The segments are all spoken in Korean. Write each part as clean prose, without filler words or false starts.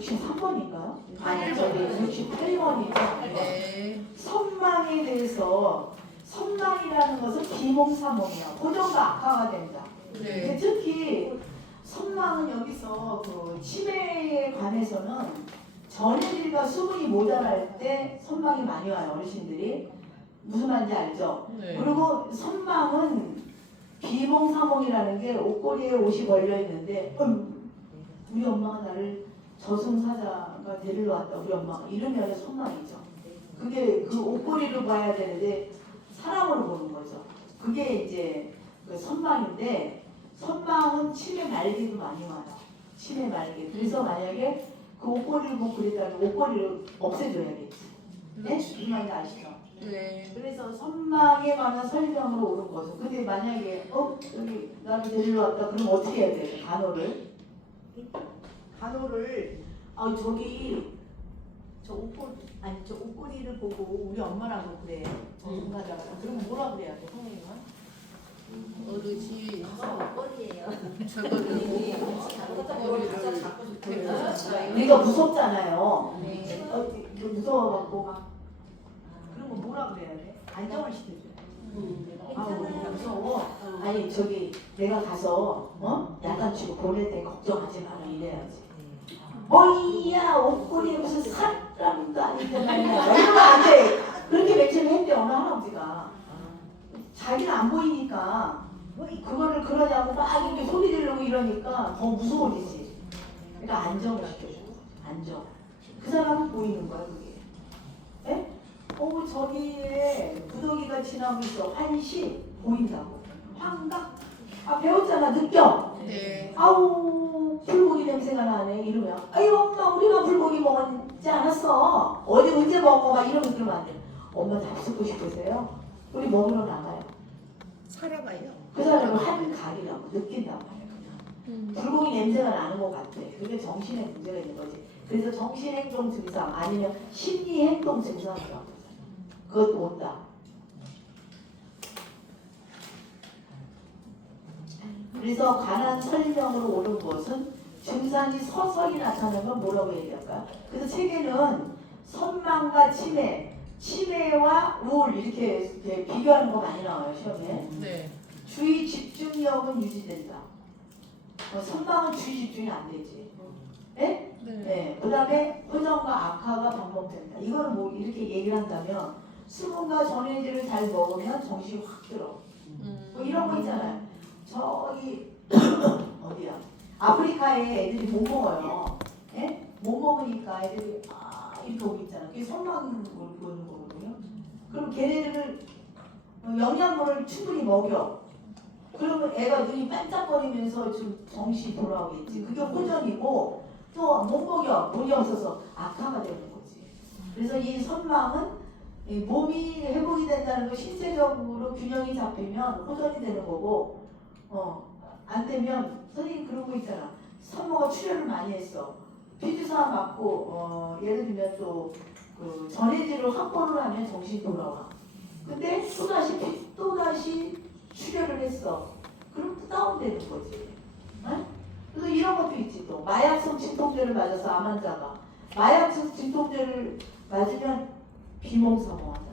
63번인가요? 아니 저기 68번이죠. 네. 선망에 대해서 선망이라는 것은 비몽사몽이야. 고정과 악화가 된다. 네. 특히 선망은 여기서 그 치매에 관해서는 전해질과 수분이 모자랄 때 선망이 많이 와요. 어르신들이 무슨 말인지 알죠? 네. 그리고 선망은 비몽사몽이라는 게 옷걸이에 옷이 걸려 있는데 우리 엄마가 나를 저승사자가 데리러 왔다. 우리 엄마가 이러면 선망이죠. 그게 그 옷걸이를 봐야 되는데 사람으로 보는 거죠. 그게 이제 그 선망인데 선망은 치매 말기도 많이 와요. 치매 말기. 그래서 만약에 그 옷걸이를 보고 그랬다면 옷걸이를 없애줘야겠지. 네? 무슨 말인지 아시죠? 네. 그래서 선망에 관한 설명으로 오는 것은 근데 만약에 여기 나를 데리러 왔다 그럼 어떻게 해야 돼요? 간호를 저기 저 옷걸이를 보고 우리 엄마라고 그래. 전문가자가 그럼 뭐라 그래야 돼? 선생님은? 어르신 옷걸이에요. 저거를 우리가 무섭잖아요. 네. 무서워갖고 막 그런 거 뭐라 그래야 돼? 안정을 시켜줘요. 우리가 무서워. 아니 저기 내가 가서 야단 치고 보낼 때 걱정하지 마라 이래야지. 어이야 옷걸이에 무슨 사람도 아닌데 말이야. 이러면 안 돼. 그렇게 며칠 했대 어느 할아버지가. 자기는 안 보이니까 그거를 그러냐고 막 이렇게 소리 지르고 이러니까 더 무서워지지. 그러니까 안정을 시켜줘. 안정. 그 사람은 보이는 거야 그게. 예? 저기에 구더기가 지나고 있어. 환시 보인다고. 환각. 배웠잖아. 느껴. 네. 아우 불고기 냄새가 나네. 이러면 아유 엄마 우리가 불고기 먹지 않았어. 어디 언제 먹어? 막 이러면 그러면 안 돼. 엄마 잡수고 싶으세요? 우리 먹으러 나가요. 살아가요. 그 사람은 한각이라고 느낀단 말이야. 그냥 불고기 냄새가 나는 것 같아. 그게 정신에 문제가 있는 거지. 그래서 정신행동 증상 아니면 심리행동 증상이라고 하잖아. 그것도 온다. 그래서 관한 설명으로 오는 것은 증상이 서서히 나타나는 건 뭐라고 얘기할까요? 그래서 책에는 선망과 치매와 우울 이렇게 비교하는 거 많이 나와요 시험에. 네. 주의 집중력은 유지된다. 선망은 주의 집중이 안 되지. 네? 네. 네. 그 다음에 표정과 악화가 반복된다. 이거는 뭐 이렇게 얘기를 한다면 수분과 전해질을 잘 먹으면 정신이 확 들어. 뭐 이런 거 있잖아요. 저기 어디야? 아프리카에 애들이 못 먹어요. 예? 못 먹으니까 애들이 이렇게 오고 있잖아. 그게 선망을 보이는 거거든요. 그럼 걔네들을 영양분을 충분히 먹여. 그러면 애가 눈이 반짝거리면서 좀 정신이 돌아오겠지. 그게 호전이고 또 못 먹여. 돈이 없어서 악화가 되는 거지. 그래서 이 선망은 몸이 회복이 된다는 거 신체적으로 균형이 잡히면 호전이 되는 거고 안 되면 선생님 그런 거 있잖아. 산모가 출혈을 많이 했어. 피주사 맞고 예를 들면 또 그 전해질을 확보를 하면 정신이 돌아와. 근데 또다시 출혈을 했어. 그럼 또 다운되는 거지. 응? 그래서 이런 것도 있지 또. 마약성 진통제를 맞아서 암 환자가 마약성 진통제를 맞으면 비몽사몽하잖아.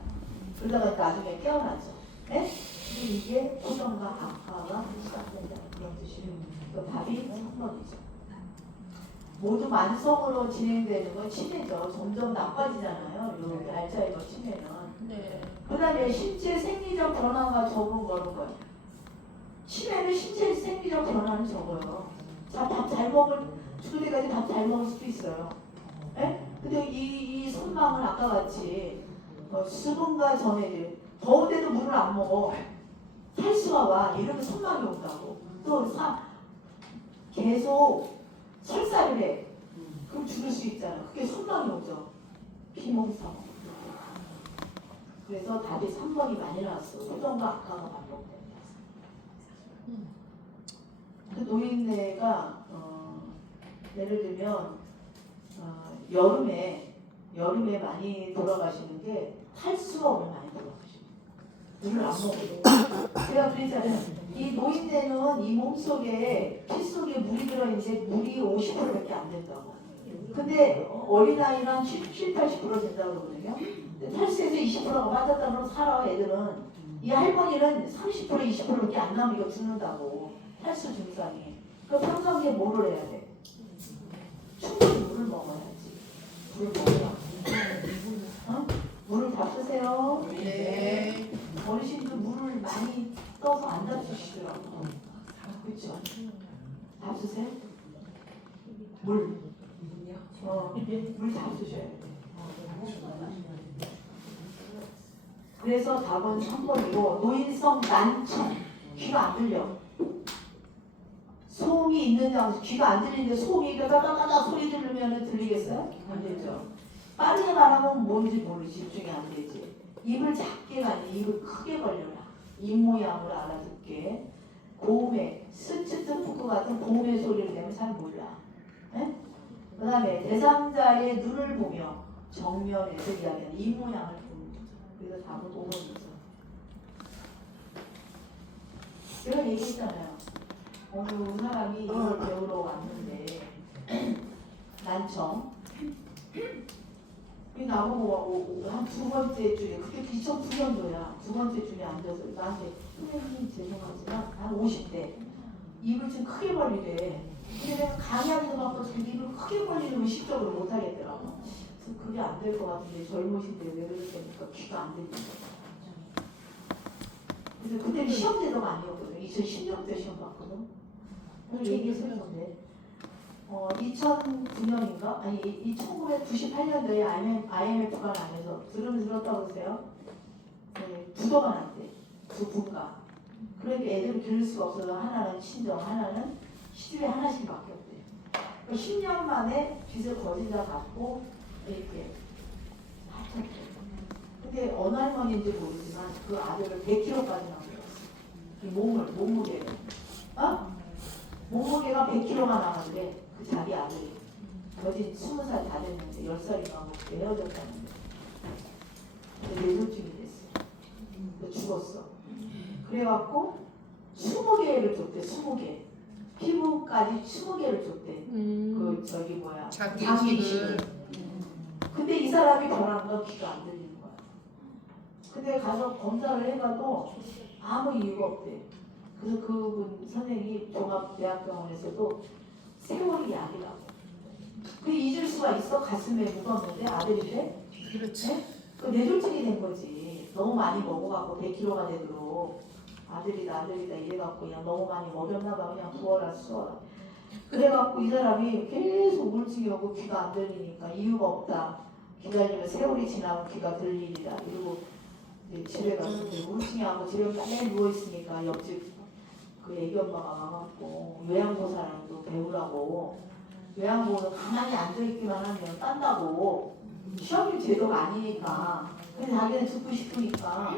그러다가 나중에 깨어나죠. 네? 근데 이게 호전과 악화가 시작된다. 그런 뜻이에요. 그 답이 3번이죠. 모두 만성으로 진행되는 건 치매죠. 점점 나빠지잖아요. 이 알츠하이머 치매는. 네. 그 다음에 신체 생리적 변화가 적은 거는 거예요. 치매는 신체 생리적 변화는 적어요. 밥 잘 먹을, 죽을 때까지 밥 잘 먹을 수도 있어요. 예? 근데 이 선망은 아까 같이 수분과 전해질, 더운데도 물을 안 먹어. 탈수가 와. 이러면 선망이 온다고. 또 계속 설사를 해. 그럼 죽을 수 있잖아. 그게 선망이 오죠. 비몽사몽. 그래서 답이 3번이 많이 나왔어. 호전과 악화가 반복된다. 그 노인네가 예를 들면 여름에 많이 돌아가시는 게 탈수가 오면 많이 돌아가시고 물을 안 먹고. 제가 그랬잖아요. 이 노인네는 이 몸속에 피 속에 물이 들어있는데 물이 50%밖에 안 된다고. 근데 어린아이랑 70, 80% 된다고 그러거든요. 8세에서 20%가 빠졌다 그러면 살아 애들은. 이 할머니는 30% 20%밖에 안 나면 이거 죽는다고. 탈수 증상이. 그럼 평상시에 뭐를 해야 돼? 충분히 물을 먹어야지. 물을 먹어야. 어? 물을 다 쓰세요. 네. 어르신도 물을 많이 떠서 안 잡수시더라고. 그렇죠? 잡수세요? 물. 물 잡수셔야 돼. 그래서 답은 3번이고 노인성 난청. 귀가 안 들려. 소음이 있는 장소, 귀가 안 들리는데 소음이 가다가다 소리 들으면 들리겠어요? 안 되죠. 빠르게 말하면 뭔지 모르지, 집중이 안 되지. 입을 작게 가니 입을 크게 벌려라. 입 모양을 알아듣게. 고음에 스츠 트푸크 같은 고음의 소리를 내면 잘 몰라. 그 다음에 대상자의 눈을 보며 정면에서 이야기하는 입 모양을 보는 거죠. 그래서 답은 5번이죠. 제가 얘기했잖아요. 어느 사람이 이걸 배우러 왔는데 난청 이 나보고 한 두 번째 주에 그게 2009년도야. 두 번째 주에 앉아서 나한테 선생님 죄송하지만 한 50대 입을 좀 크게 벌리래. 근데 내가 강의하기도 바빠서 입을 크게 벌리는 건 식적으로 못하겠더라고. 그래서 그게 안 될 것 같은데 젊으신데 왜 그랬습니까? 귀가 안 들린다. 그래서 그때는 시험 때도 아니었거든. 2016년 시험 봤거든. 오늘 얘기했을 건데 2009년인가? 아니 1998년도에 IMF가 나면서 들었다고 그러세요? 네, 부도가 났대. 두 분가. 그러니까 애들을 기를 수가 없어서 하나는 친정, 하나는 시주에 하나씩밖에 없대. 10년 만에 빚을 거진다 갚고 이렇게 하쳤대. 근데 어느 할머니인지 모르지만 그 아들을 100kg까지 남겼어. 몸무게를. 몸무게가 100kg가 나갔는데 그 자기 아들이 거진 20살 다 됐는데 10살인가 뭐 헤어졌다는데 뇌졸중이 됐어. 죽었어. 그래갖고 20개를 줬대. 20개. 피부까지 20개를 줬대. 그 저기 뭐야 장기식을. 근데 이 사람이 변한 건 귀가 안 들리는 거야. 근데 가서 검사를 해봐도 아무 이유가 없대. 그래서 그분 선생님이 종합대학병원에서도 세월이 약이라고. 그 잊을 수가 있어? 가슴에 묵었는데 아들인데? 그렇지. 그 뇌졸중이 된 거지. 너무 많이 먹어갖고 100kg가 되도록 아들이다 이래갖고 그냥 너무 많이 먹였나봐. 그냥 부어라 수어라. 그래갖고 이 사람이 계속 우울증이 오고 귀가 안 들리니까 이유가 없다. 기다리면 세월이 지나면 귀가 들리리라. 이러고 집에 갔는데 우울증이 하고 집에 맨날 누워있으니까 옆집 그 애기 엄마가 와갖고 요양보사랑도 배우라고. 요양보는 가만히 앉아있기만 하면 딴다고. 시험이 제도가 아니니까. 근데 자기는 듣고 싶으니까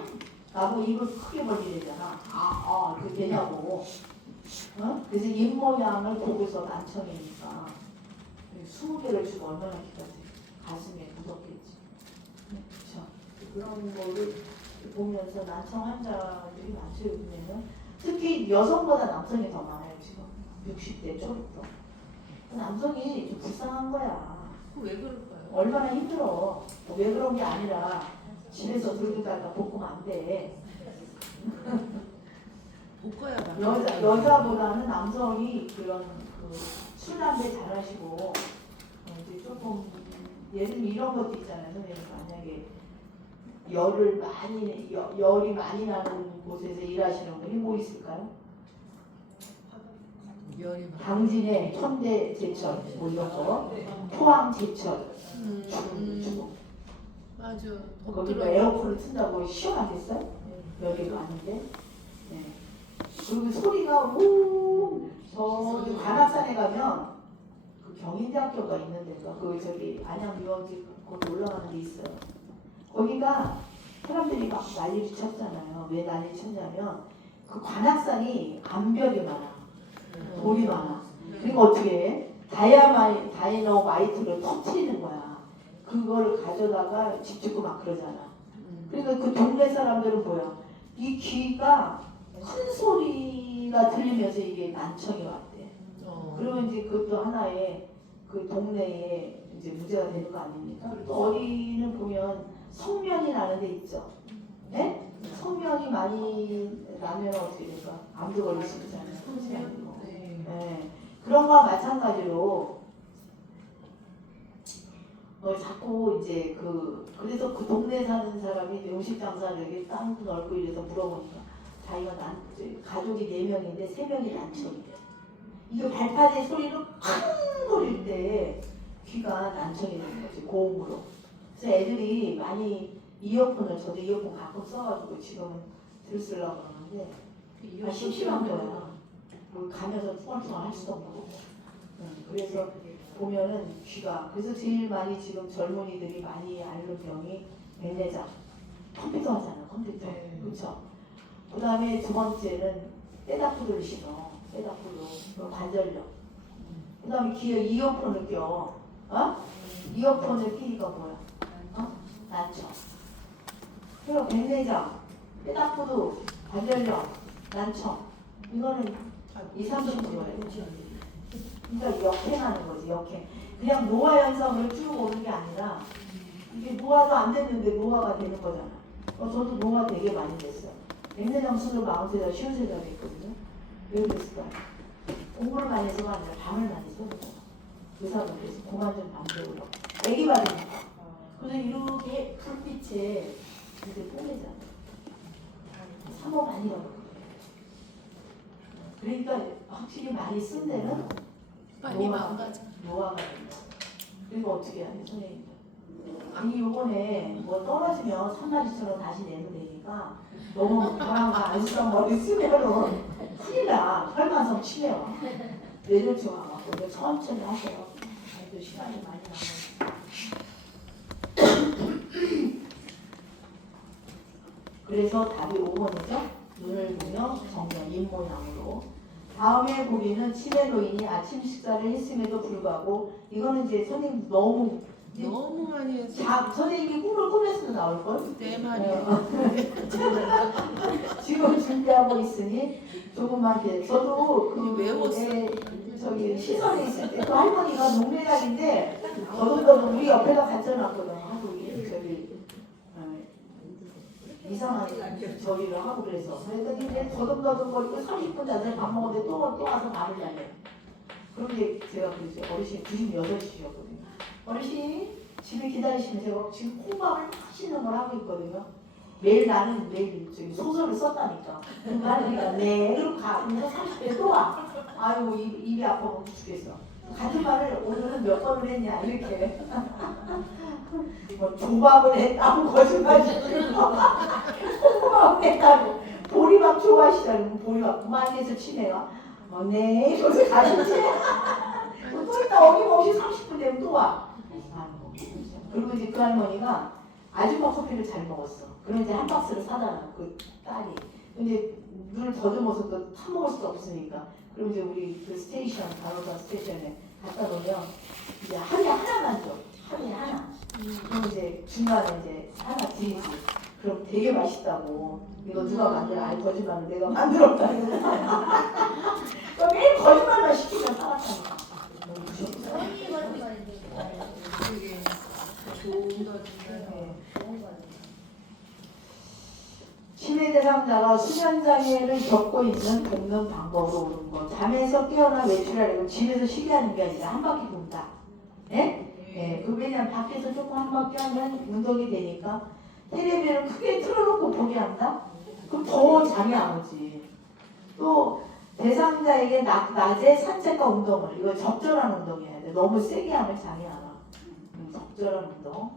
나보고 입을 크게 벌리래잖아. 그 되냐고. 그래서 입 모양을 보고서 난청이니까 20개를 주고 얼마나 기다지. 가슴에 무섭겠지. 그렇죠. 그런 거를 보면서 난청 환자들이 많죠. 요즘에는 특히 여성보다 남성이 더 많아요. 지금 60대 초부터. 남성이 좀 불쌍한 거야. 왜 그럴까요? 얼마나 힘들어. 왜 그런 게 아니라 집에서 들고 다가 볶으면 안 돼. 볶아야 여자보다는 남성이 그런 술 담배 잘하시고 이제 조금 예를 들면 이런 것도 있잖아요. 선생님 만약에 열이 많이 나는 곳에서 일하시는 분이 뭐 있을까요? 당진에 현대 제철 뭐 이런 거, 포항 제철, 주고 맞아. 거기가 에어컨을 튼다고 시원하겠어요? 여기도 아닌데. 네. 그리고 소리가 저기 관악산에 가면 그 경인대학교가 있는 데가 그 저기 안양 유원지 거기 올라가는 데 있어요. 거기가 사람들이 막 난리를 쳤잖아요. 왜 난리를 쳤냐면 그 관악산이 암벽이 많아. 돌이 많아. 그리고 어떻게 해? 다이너마이트를 터트리는 거야. 그걸 가져다가 집 짓고 막 그러잖아. 그러니까 그 동네 사람들은 뭐야? 이 귀가 큰 소리가 들리면서 이게 난청이 왔대. 그러면 이제 그것도 하나의 그 동네에 이제 문제가 되는 거 아닙니까? 또 어디는 보면 성면이 나는 데 있죠. 네? 성면이 많이 나면 어떻게 될까? 암도 걸릴 수 있잖아요. 성면. 네. 그런 거와 마찬가지로 자꾸 이제 그래서 그 동네에 사는 사람이 음식 장사를 이렇게 땅도 넓고 이래서 물어보니까 자기가 가족이 4명인데 3명이 난청이래. 이게 발파제 소리로 쾅 거릴 때 귀가 난청이 되는 거지, 고음으로. 그래서 애들이 많이 이어폰을, 저도 이어폰 가끔 써가지고 지금은 들으려고 그러는데 심심한 거야. 가면서 퉁얼퉁얼 할 수도 없고. 그래서 보면은 귀가, 그래서 제일 많이 지금 젊은이들이 많이 앓는 병이 백내장. 컴퓨터 하잖아, 컴퓨터. 그렇죠? 그 다음에 두 번째는 떼다쿠를 신어. 떼다쿠로 관절염. 그 다음에 귀에 이어폰을 껴. 이어폰을 끼니까 뭐야? 난청. 그리고 백내장, 떼다쿠도 관절염, 난청. 이거는 2, 30%예요. 그러니까 역행하는 거지, 역행. 그냥 노화 현상으로 쭉 오는 게 아니라 이게 노화도 안 됐는데 노화가 되는 거잖아. 저도 노화 되게 많이 됐어요. 백내장 수술 40세가 50세가 됐거든요. 왜 그랬을까요? 공부를 많이 해서가 아니라 밤을 많이 새거든요. 의사가 그래서 그만 좀 밤새우려고. 애기 받으니까. 그래서 이렇게 불빛에 이제 뽀개잖아. 산모 많이 가거든요. 그러니까 확실히 많이 쓴 데는 많이 망가져. 노화가 된다. 그리고 어떻게 해야 돼, 선생님? 아니 요번에 뭐 떨어지면 3마디처럼 다시 내면 되니까 너무 바람과 안쓰러운 머리 쓰면은 큰일 나. 혈관성 치매요. 뇌졸중 와갖고 이제 천천히 하세요. 또 시간이 많이 남아요. 그래서 답이 5번이죠. 눈을 보며 정면 입모양으로. 다음에 보기는 치매 노인이 아침 식사를 했음에도 불구하고 이거는 이제 선생님 너무 많이 했어. 선생님이 꿈을 꾸면서도 나올걸? 네 말이야. 지금 준비하고 있으니 조금만 기다려. 저도 외웠어. 저기 시설에 있을 때 그 할머니가 농내날인데 더듬더듬 우리 옆에다 갖춰놨거든. 하도 저기 이상한 저기를 하고 그래서 그랬더니 이제 더듬더듬거리고 30분 자서 밥 먹었는데 또 와서 밥을 달래. 그런데 제가 그랬어요. 어르신 96이셨거든요. 어르신 집에 기다리시면 제가 지금 콩밥을 맛있는 걸 하고 있거든요. 나는 매일 저기 소설을 썼다니까. 그러니까 네 그럼 가. 그래서 30분 또 와. 아유 입이 아파 죽겠어. 같은 말을 오늘은 몇 번을 했냐 이렇게. 뭐 조밥을 했다고 거짓말이고 콩밥을 했다고 보리밥 좋아하시다고 보리밥 그만해서 치매가 네 이러면서 가시지. 또 이따 어김없이 30분 되면 또 와. 그리고 이제 그 할머니가 아줌마 커피를 잘 먹었어. 그럼 이제 한 박스를 사다가 그 딸이. 근데 눈을 더듬어서 또 타먹을 수 없으니까. 그럼 이제 우리 그 스테이션, 간호사 스테이션에 갖다 놓으면 이제 하루에 하나만 줘. 하루에 하나. 그럼 이제 중간에 이제 하나 드리지. 그럼 되게 맛있다고. 이거 누가 만들어? 아니 거짓말은 내가 만들었다. 매일 거짓말만 시키면 살았다니까. 치매 대상자가 수면 장애를 겪고 있는 돕는 방법으로 오는 거. 잠에서 깨어나 외출하려고 집에서 쉬게 하는 게 아니라 한 바퀴 돈다. 예? 예. 왜냐면 밖에서 조금 한 바퀴 하면 운동이 되니까 텔레비를 크게 틀어놓고 보게 한다? 그럼 더 잠이 안 오지. 또 대상자에게 낮에 산책과 운동을 이거 적절한 운동해야 돼. 너무 세게 하면 잠이 안 와. 적절한 운동.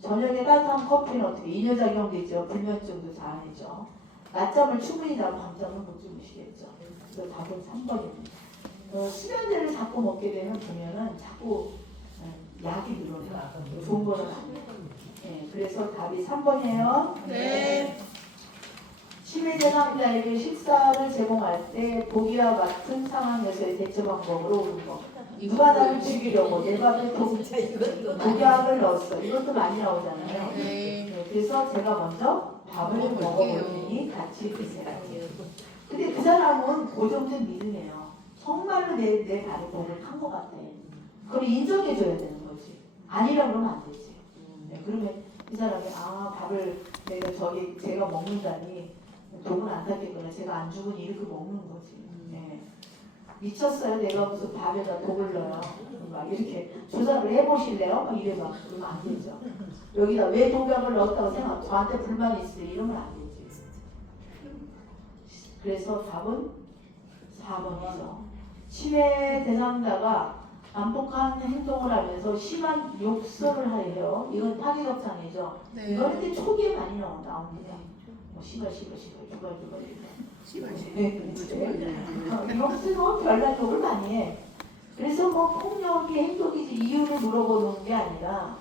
저녁에 따뜻한 커피는 어떻게 이뇨작용도 있죠. 불면증도 잘하죠. 낮잠을 충분히 자고 밤잠은 못 주무시겠죠. 그래서 답은 3번입니다. 수면제를 자꾸 먹게 되면 보면은 자꾸 약이 늘어나. 좋은 거는 아니에요. 네, 그래서 답이 3번이에요. 네. 치매 대상자에게 식사를 제공할 때 보기와 같은 상황에서의 대처 방법으로 오는 거. 누가 나를 죽이려고 내 밥에 독약을 넣었어. 이것도 많이 나오잖아요. 네. 그래서 제가 먼저 밥을 먹어볼 테니 같이 드세요. 근데 그 사람은 그 정도는 믿음이에요. 정말로 내 발에 독을 탄 것 같아. 그걸 인정해줘야 되는 거지. 아니라 그러면 안 되지. 네, 그러면 이 사람이 밥을 내가 제가 먹는다니 독은 안 탔겠구나. 제가 안 죽으니 이렇게 먹는 거지. 네. 미쳤어요. 내가 무슨 밥에다 독을 넣어요. 막 이렇게 조사를 해보실래요? 막 이래봐. 그러면 안 되죠. 여기다 왜 독약을 넣었다고 생각, 저한테 불만이 있으세요. 이러면 안 되지. 그래서 답은 4번이죠. 치매 대상자가 난폭한 행동을 하면서 심한 욕설을 하여요. 이건 파괴적 장애죠. 네. 이거는 이제 초기에 많이 나옵니다. 뭐 씨발 주발 이렇게. 욕설은 별난 욕을 많이 해. 그래서 뭐 폭력의 행동이지 이유를 물어보는 게 아니라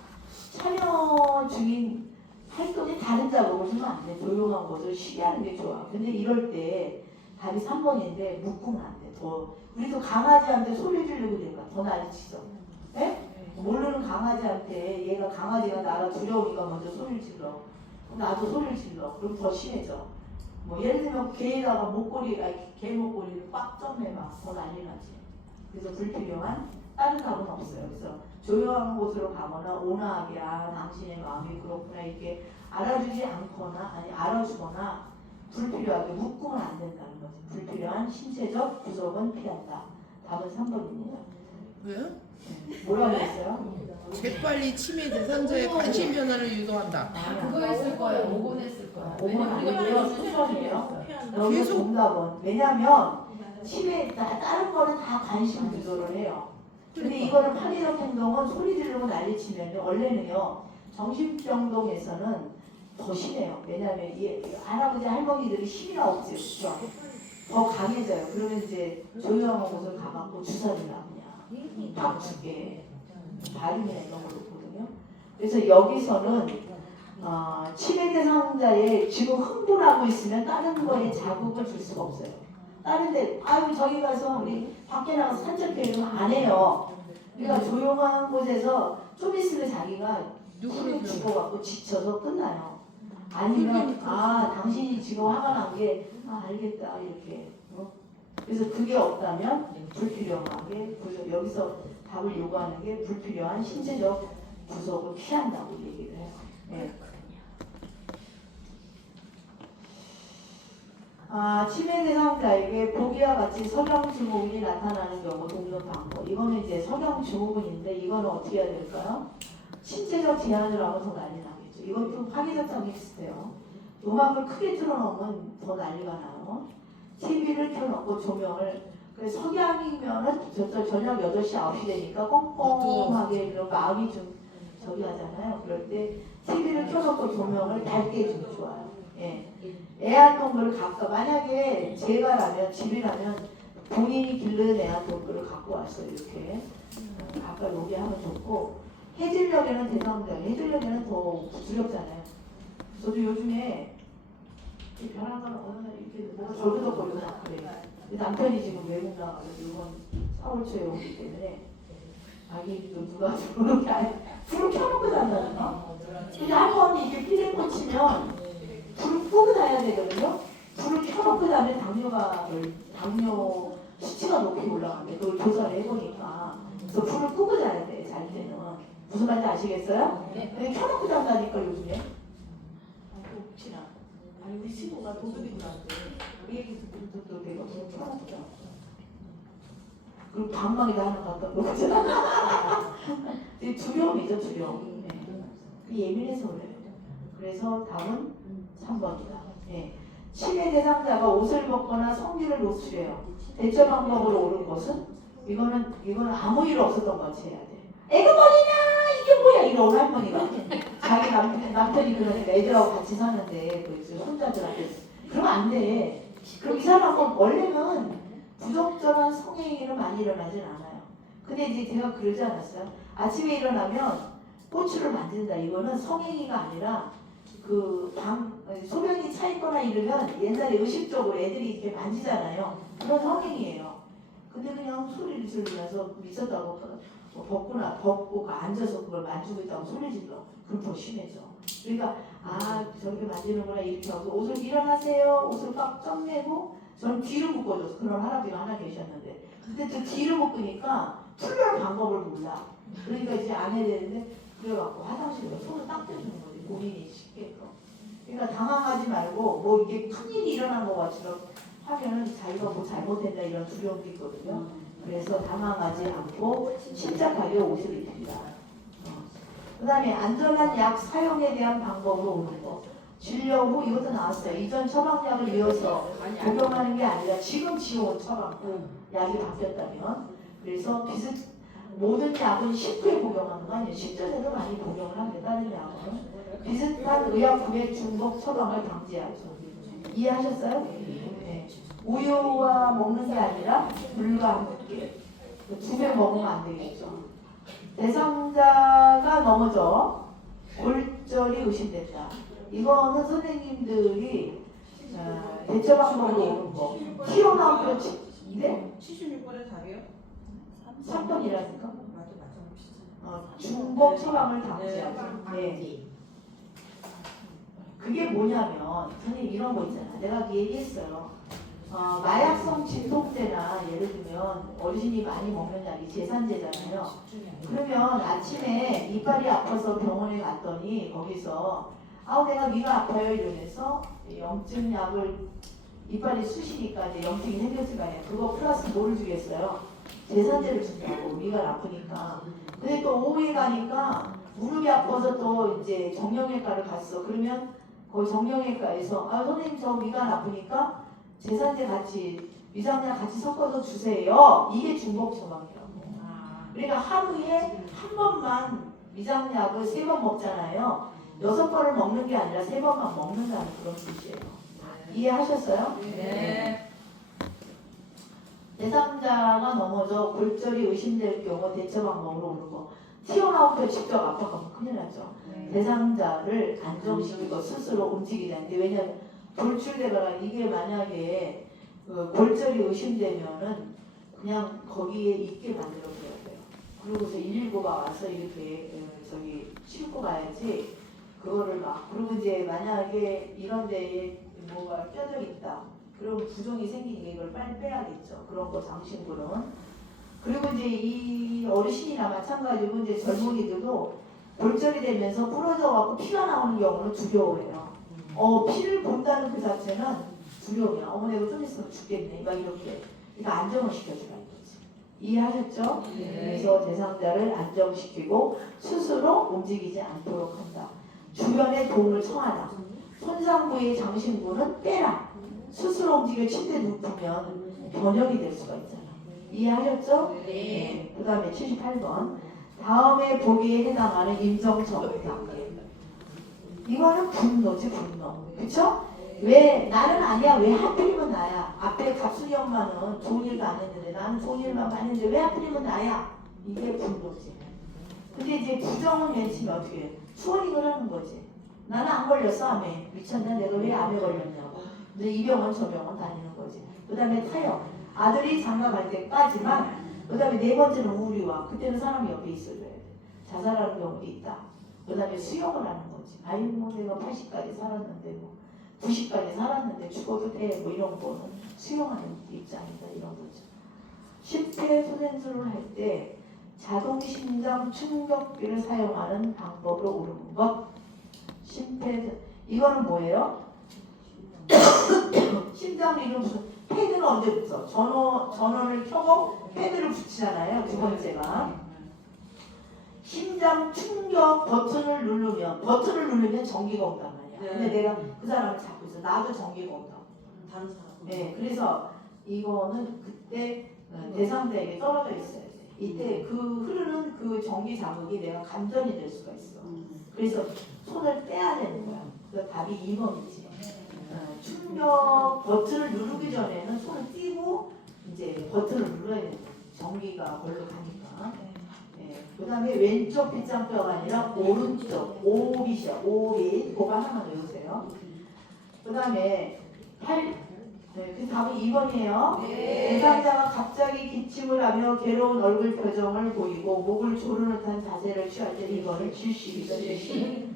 참여 중인 활동에 다른 자극을 주면 안 돼. 조용한 곳을 쉬게 하는 게 좋아. 근데 이럴 때 답이 3번인데 묶으면 안 돼. 우리도 강아지한테 소리 지르고 그러니까 더 난리치죠. 네? 모르는 강아지한테 얘가 강아지가 나가 두려우니까 먼저 소리를 질러. 나도 소리를 질러. 그럼 더 심해져. 뭐 예를 들면 개에다가 개 목걸이를 꽉 점매막 더 난리 나지. 그래서 불필요한 다른 답은 없어요. 그래서 조용한 곳으로 가거나 온화하게 당신의 마음이 그렇구나 이렇게 알아주지 않거나 아니 알아주거나 불필요하게 묶으면 안 된다는 거지. 불필요한 신체적 구속은 피한다. 답은 3번입니다. 왜요? 뭐라고 했어요? 재빨리 치매 대상자의 관심 변화를 유도한다. 그거 했을 거예요. 5번 했을 거예요. 5번 아니고요. 순서이에요. 여기서 계속. 정답은 왜냐면 치매 다른 거는 다 관심 유도를 해요. 근데 이거는 파괴적 행동은 소리 지르고 난리치면요. 원래는요. 정신병동에서는 더 심해요. 왜냐하면 이 할아버지 할머니들이 힘이나 없지, 그렇죠? 더 강해져요. 그러면 이제 조용한 곳을 가갖고 주사를 놔 그냥 팍 죽게 발음이나 이런 걸 놓거든요. 그래서 여기서는 치매 대상자의 지금 흥분하고 있으면 다른 거에 자극을 줄 수가 없어요. 다른데 저기 가서 우리 밖에 나가서 산책해 이러면 안 해요. 그러니까 조용한 곳에서 좀 있으면 자기가 숨이 죽어갖고 지쳐서 끝나요. 아니면 당신이 지금 화가 난 게 알겠다 이렇게 그래서 그게 없다면 불필요하게 여기서 답을 요구하는 게 불필요한 신체적 구속을 피한다고 얘기를 해요. 네. 치매 대상자에게 보기와 같이 석영 증후군이 나타나는 경우 돕는 방법. 이거는 이제 석영 증후군인데 이거는 어떻게 해야 될까요? 신체적 제한을 하면 더 난리 나겠죠. 이것도 파괴적 장애 비슷해요. 음악을 크게 틀어놓으면 더 난리가 나요. TV를 켜놓고 조명을 석양이면은 저녁 8시 9시 되니까 껌껌하게 이런 마음이 좀 저기 하잖아요. 그럴 때 TV를 켜놓고 조명을 밝게 해주면 좋아요. 예. 애완동물을 만약에 집이라면 본인이 기르는 애완동물을 갖고 왔어요. 이렇게 가까이 오게 하면 좋고 해질녘에는 대상자 해질녘에는 더 두렵잖아요. 저도 요즘에 변한 건 어느 날 이렇게 뭐가 절그덕거리고 막 그래. 남편이 지금 외국 나가서 이번 4월 초에 오기 때문에 아기도 누가 들어오는 게 아니라 불을 켜놓고 잔다니까. 근데 한 번 이게 필에 꽂히면 불을 끄고 자야 되거든요. 불을 켜놓고 자면 당뇨 수치가 높이 올라가는데 그걸 조사를 해보니까 그래서 불을 끄고 자야 돼. 잘 때는 무슨 말인지 아시겠어요? 근데 켜놓고 잔다니까 요즘에. 혹시나 우리 친구가 도둑이구나 그 얘기 듣고 내가 불을 켜놓고 자. 그리고 방망이도 하나 갖다 놓잖아. 두려움이죠 두려움. 네. 예민해서 그래요. 그래서 답은 3번이다. 네. 치매 대상자가 옷을 벗거나 성기를 노출해요. 대처 방법으로 옳은 것은 이거는 아무 일 없었던 것 같이 해야 돼. 애가 뭐냐 이게 뭐야 이러고 할머니가 자기 남편이 그러니까 애들하고 같이 사는데 그 손자들한테 그러면 안 돼. 그럼 이 사람은 원래는 부적절한 성행위는 많이 일어나진 않아요. 근데 이제 제가 그러지 않았어요. 아침에 일어나면 꼬추를 만진다. 이거는 성행위가 아니라 소변이 차 있거나 이러면 옛날에 의식적으로 애들이 이렇게 만지잖아요. 그런 성행위예요. 근데 그냥 소리를 지르면서 미쳤다고 벗고 앉아서 그걸 만지고 있다고 소리 질러. 그럼 더 심해져. 그러니까 저렇게 만지는구나 이렇게 하고 옷을 일어나세요. 옷을 꽉 쪄매고 저는 뒤로 묶어줘서 그런 할아버지가 하나 계셨는데 근데 저 뒤로 묶으니까 풀려할 방법을 몰라. 그러니까 이제 안 해야 되는데 그래갖고 화장실에 손을 딱 대주는 거지. 본인이 쉽게끔. 그러니까 당황하지 말고 뭐 이게 큰일이 일어난 것 같처럼 하면은 자기가 뭐 잘못했다 이런 두려움도 있거든요. 그래서 당황하지 않고 침착하게 옷을 입힙니다. 그 다음에 안전한 약 사용에 대한 방법으로 오는 거. 진료 후 이것도 나왔어요. 이전 처방약을 이어서 복용하는 게 아니라 지금 지어온 처방약. 약이 바뀌었다면. 그래서 모든 약은 10후에 복용하는 거 아니에요. 10전에도 많이 복용을 합니다. 다른 약은. 비슷한 의약품의 중복 처방을 방지하죠. 이해하셨어요? 네. 우유와 먹는 게 아니라 물과 함께. 2배 먹으면 안 되겠죠. 대상자가 넘어져 골절이 의심된다. 이거는 선생님들이 대처 방법으로 오는 거. 튀어나온 거 네? 76번에 답이요? 3번이라니까. 맞아. 중복 처방을 방지하죠. 네. 그게 뭐냐면 선생님 이런 거 있잖아. 내가 그 얘기했어요. 마약성 진통제나 예를 들면 어르신이 많이 먹는 약이 제산제잖아요. 그러면 아침에 이빨이 아파서 병원에 갔더니 거기서 내가 위가 아파요 이러면서 염증 약을 이빨이 쑤시니까 이제 염증이 생겼을 거 아니에요. 그거 플러스 뭐를 주겠어요? 제산제를 준다고 위가 아프니까. 근데 또 오후에 가니까 무릎이 아파서 또 이제 정형외과를 갔어. 그러면 거기 정형외과에서 선생님 저 위가 아프니까 제산제 같이 위장약 같이 섞어서 주세요. 이게 중복 처방이라고. 그러니까 하루에 한 번만 위장약을 3번 먹잖아요. 6번을 먹는 게 아니라 3번만 먹는다는 그런 뜻이에요. 이해하셨어요? 네. 제3자가 넘어져 골절이 의심될 경우 대처 방법으로 오는 거. 튀어나온 거 직접 압박하면 큰일 나죠. 대상자를 안정시키고 스스로 움직이지 않는데 왜냐하면 돌출되다가 이게 만약에 골절이 의심되면은 그냥 거기에 있게 만들어줘야 돼요. 그러고서 119가 와서 이렇게 싣고 가야지 그거를 그리고 이제 만약에 이런 데에 뭐가 껴져 있다. 그럼 부종이 생기니까 이걸 빨리 빼야겠죠. 그런 거 장신구는. 그리고 이제 이 어르신이나 마찬가지고 이제 젊은이들도 골절이 되면서 부러져갖고 피가 나오는 경우는 두려워해요. 피를 본다는 그 자체는 두려움이야. 내가 좀 있으면 죽겠네. 막 이렇게. 그러니까 안정을 시켜주라는 거지. 이해하셨죠? 그래서 대상자를 안정시키고 스스로 움직이지 않도록 한다. 주변의 도움을 청하다. 손상 부위의 장신구는 빼라. 스스로 움직여 침대 눕으면 변형이 될 수가 있잖아. 이해하셨죠? 네. 그 다음에 78번. 다음에 보기에 해당하는 인정정당. 이거는 분노지, 분노. 그쵸? 왜 나는 아니야? 왜 하필이면 나야? 앞에 갑순이 엄마는 좋은 일도 안 했는데 나는 좋은 일만 봤는데 왜 하필이면 나야? 이게 분노지. 근데 이제 부정은 맨 처음에 어떻게 해? 추월링을 하는 거지. 나는 안 걸렸어, 암에. 미쳤나? 내가 왜 암에 걸렸냐고. 근데 이 병원 저 병원 다니는 거지. 그 다음에 타협. 아들이 장가갈 때까지만. 그 다음에 4번째는 우울이와. 그때는 사람이 옆에 있어줘야 돼. 자살하는 경우도 있다. 그 다음에 수용을 하는 거지. 내가 80까지 살았는데 90까지 살았는데 죽어도 돼. 이런 거는 수용하는 입장이다. 이런 거죠. 심폐소생술을 할 때 자동심장 충격기를 사용하는 방법으로 오르는 것. 이거는 뭐예요? 심장 이름 패드는 언제 붙여? 전원을 켜고 패드를 붙이잖아요. 두 번째가 심장 충격 버튼을 누르면 전기가 온단 말이야. 근데 내가 그 사람을 잡고 있어. 나도 전기가 온다고. 다른 사람. 네, 그래서 이거는 그때 대상자에게 떨어져 있어야 돼. 이때 그 흐르는 그 전기 자극이 내가 감전이 될 수가 있어. 그래서 손을 떼야 되는 거야. 그래서 답이 2번이지. 충격 버튼을 누르기 전에는 손을 띄고 이제 버튼을 눌러야 되는 거야. 전기가 걸로 가니까. 그 다음에 왼쪽 빗장뼈가 아니라 오른쪽 오빗이야. 오빗. 그거 하나만 외우세요. 그 다음에 그 답은 2번이에요. 대상자가 갑자기 기침을 하며 괴로운 얼굴 표정을 보이고 목을 조르는 듯한 자세를 취할 때 이거는 질식이죠. 질식.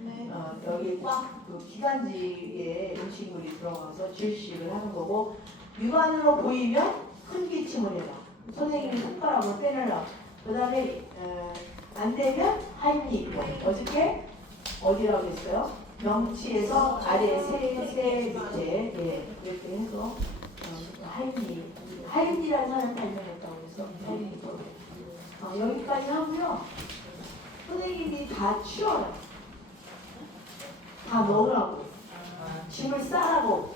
여기 꽉 그 기관지에 음식물이 들어가서 질식을 하는 거고 육안으로 보이면 큰 기침을 해라. 선생님이 손가락으로 빼내려고 그 다음에 안 되면 하임리 있고 어저께 어디라고 했어요? 명치에서 아래 세 밑에 이렇게 해서 하임리라는 사람 발명했다고 그래서 하임리 여기까지 하고요. 선생님이 다 치워요. 다 넣으라고. 짐을 싸라고.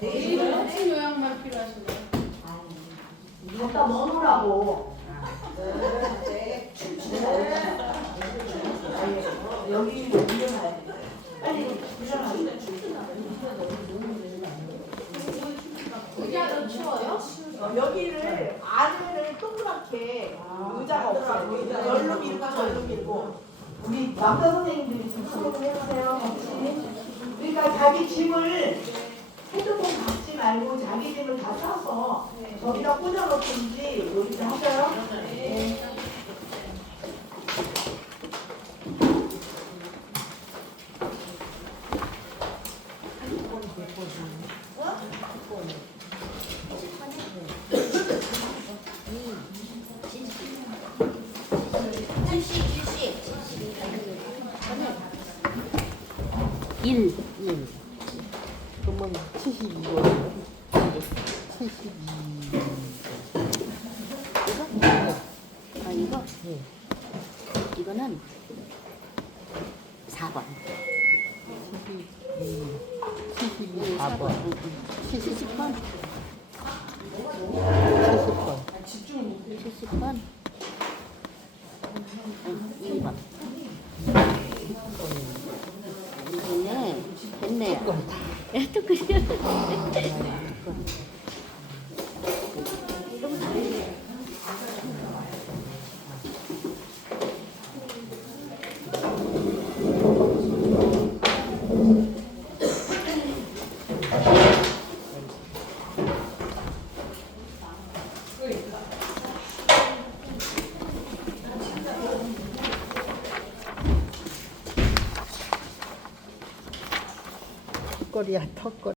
내일은 어떤 요양만 필요하신가요? 아니, 갖다 넣어놓으라고. 여기 일어나야 돼. 빨리 일어나야 돼. 의자도 치워요? 여기를 안에를 동그랗게 의자가 없어요. 열로 밀고 절로 밀고. 우리 남자 선생님들이 좀 수업을 해주세요. 같이. 그러니까 자기 짐을 핸드폰 갖지 말고 자기 짐을 다 싸서 저기다 꽂아놓든지 뭐 이렇게 하셔요. 네. 그러면 72번. 72. 이거? 이거는 4번. 4번. 70번? 70번? 1번. 됐네. 됐네요. 또 그려. 턱걸이야, 턱걸이.